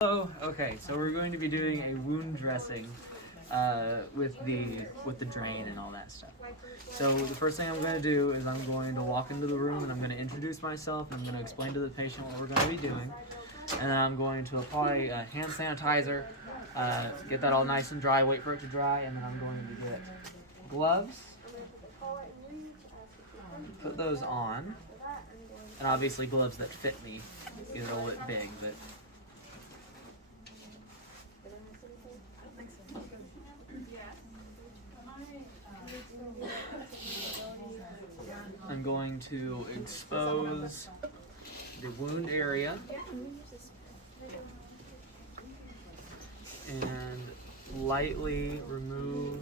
Hello. Okay, so we're going to be doing a wound dressing with the drain and all that stuff. So the first thing I'm going to do is I'm going to walk into the room and I'm going to introduce myself and I'm going to explain to the patient what we're going to be doing, and then I'm going to apply hand sanitizer, get that all nice and dry, wait for it to dry, and then I'm going to get gloves, put those on, and obviously gloves that fit me, get it a little bit big, but. I'm going to expose the wound area and lightly remove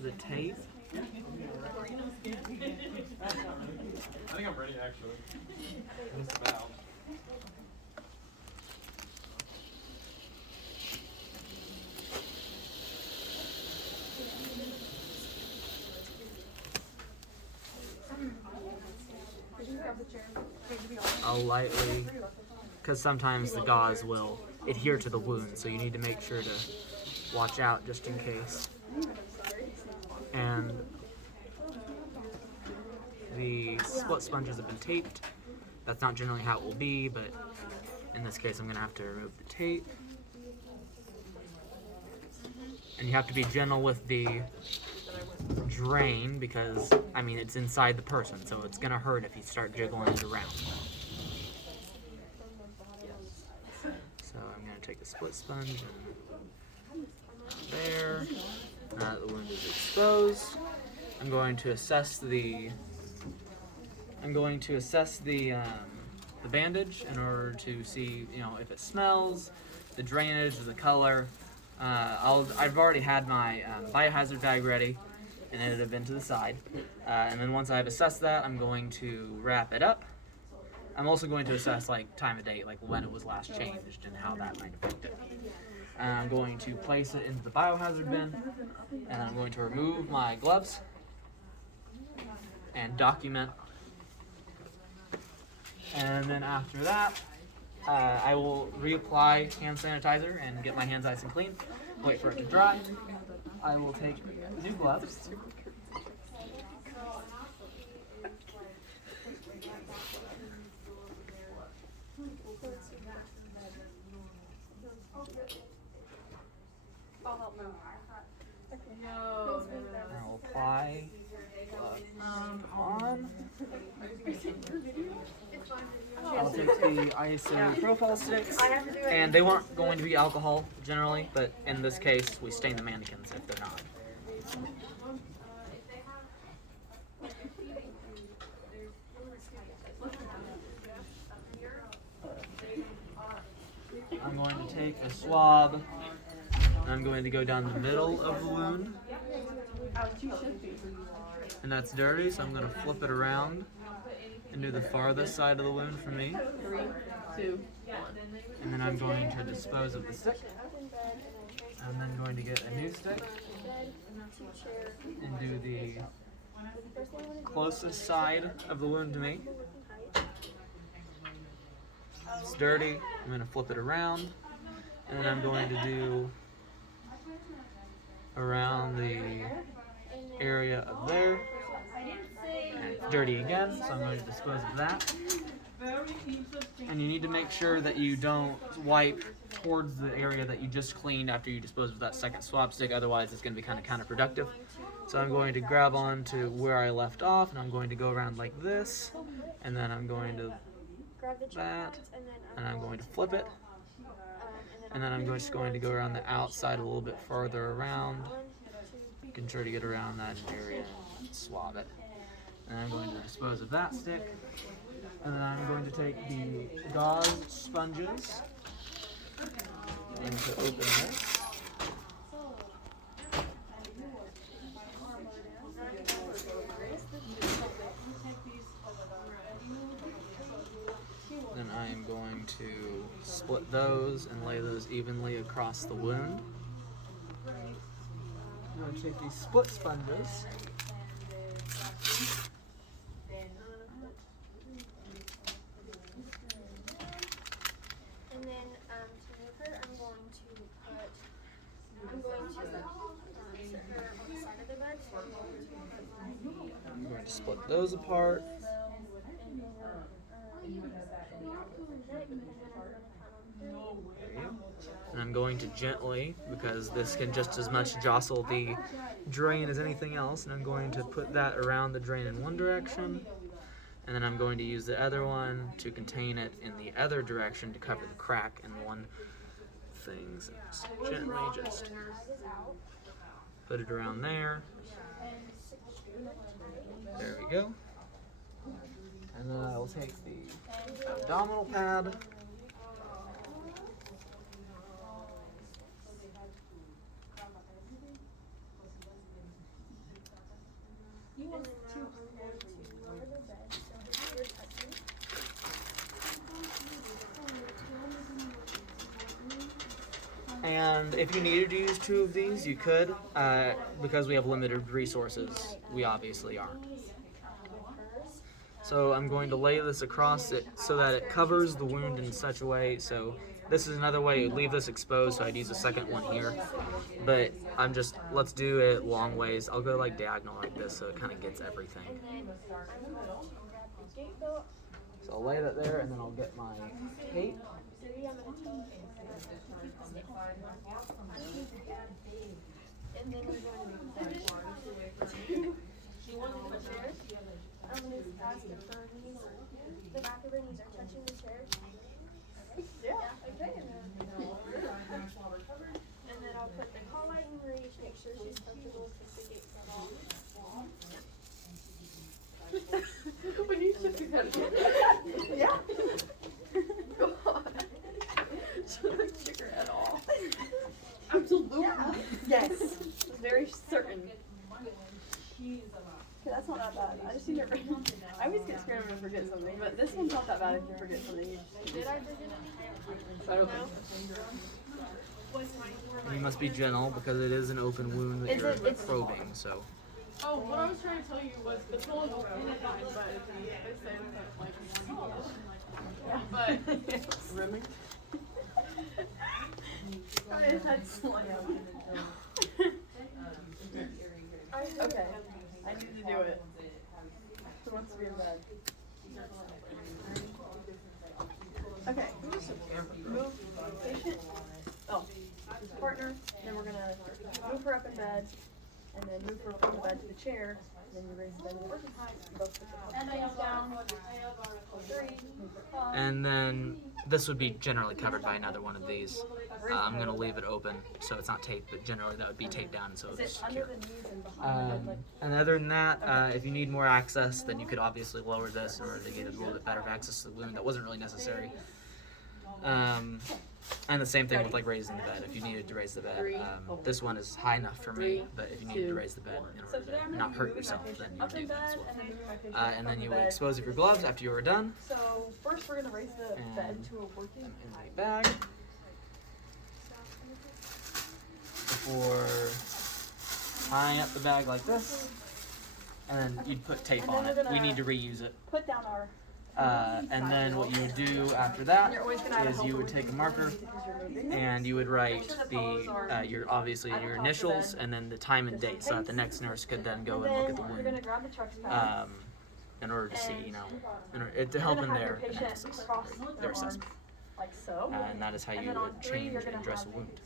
the tape. I think I'm ready actually. Just about. I'll lightly, because sometimes the gauze will adhere to the wound, so you need to make sure to watch out just in case. And the split sponges have been taped. That's not generally how it will be, but in this case I'm going to have to remove the tape. And you have to be gentle with the drain because, I mean, it's inside the person, so it's going to hurt if you start jiggling it around. So I'm going to take the split sponge and there. Now that the wound is exposed, I'm going to assess the bandage in order to see, if it smells, the drainage, the color. I've already had my biohazard bag ready, and it'll have been to the side. And then once I've assessed that, I'm going to wrap it up. I'm also going to assess time of date, when it was last changed and how that might affect it. And I'm going to place it into the biohazard bin, and I'm going to remove my gloves and document. And then after that, I will reapply hand sanitizer and get my hands nice and clean. Wait for it to dry. I will take new gloves. I will apply on. I'll take the ISO profile sticks, and they weren't going to be alcohol generally, but in this case we stain the mannequins if they're not. I'm going to take a swab, and I'm going to go down the middle of the wound. And that's dirty, so I'm going to flip it around and do the farthest side of the wound for me. 3, 2, 1. And then I'm going to dispose of the stick. I'm then going to get a new stick and do the closest side of the wound to me. It's dirty. I'm going to flip it around, and then I'm going to do around the area up there. And it's dirty again, so I'm going to dispose of that. And you need to make sure that you don't wipe towards the area that you just cleaned after you dispose of that second swab stick, otherwise it's going to be kind of counterproductive. So I'm going to grab on to where I left off, and I'm going to go around like this, and then I'm going to that, and I'm going to flip it, and then I'm just going to go around the outside a little bit further around, making sure to get around that area and swab it. And I'm going to dispose of that stick, and then I'm going to take the gauze sponges and to open this. Then I am going to split those and lay those evenly across the wound. I'm going to take these split sponges going to split those apart. There you go. And I'm going to gently, because this can just as much jostle the drain as anything else, and I'm going to put that around the drain in one direction, and then I'm going to use the other one to contain it in the other direction to cover the crack in one thing. So just gently just put it around there. There we go. And then I will take the abdominal pad. And if you needed to use two of these, you could. Because we have limited resources, we obviously aren't. So I'm going to lay this across it so that it covers the wound in such a way. So this is another way to leave this exposed, so I'd use a second one here. But let's do it long ways. I'll go like diagonal like this so it kind of gets everything. So I'll lay that there, and then I'll get my tape. And then we're going to finish. She wanted the chair. I'm going to ask if her knees, the back of her knees are touching the chair. Yeah. Okay. And then I'll put the collar in reach, make sure she's comfortable because the gate's not on. When you should be yeah. Go on. She doesn't kick her at all. Absolutely. Yeah. Yes. Very certain. Okay, that's not that bad. I just need to. I always get scared when I forget something, but this one's not that bad if you forget something. Did I forget anything? I don't think You must be gentle because it is an open wound that you're probing. So. Oh, what I was trying to tell you was the pillows will be fine, but they say that but rimming. I just had slam. Okay, I need to do it. Who wants to be in bed? Okay, move patient. Oh, partner. Then we're gonna move her up in bed. And then move her from the bed to the chair, and then you raise the bed to the working height, and both put the hands down. 3, 5. And then this would be generally covered by another one of these. I'm going to leave it open so it's not taped, but generally that would be taped down so it's secure. And other than that, if you need more access, then you could obviously lower this in order to get a little bit better access to the wound. That wasn't really necessary. And the same thing with like raising the bed. If you needed to raise the bed, this one is high enough for me. But if you needed to raise the bed in order to not hurt yourself, then you would do that as well. And then you would dispose of your gloves after you were done. So first we're gonna raise the bed to a working In my bag. Before tying up the bag like this, and then you'd put tape on it. We need to reuse it. Put down our. And then what you would do after that is you would take a marker and you would write the your initials and then the time and date, so that the next nurse could then go and look at the wound in order to see, to help in their analysis, their assessment. Like so. And that is how you would change and dress a wound.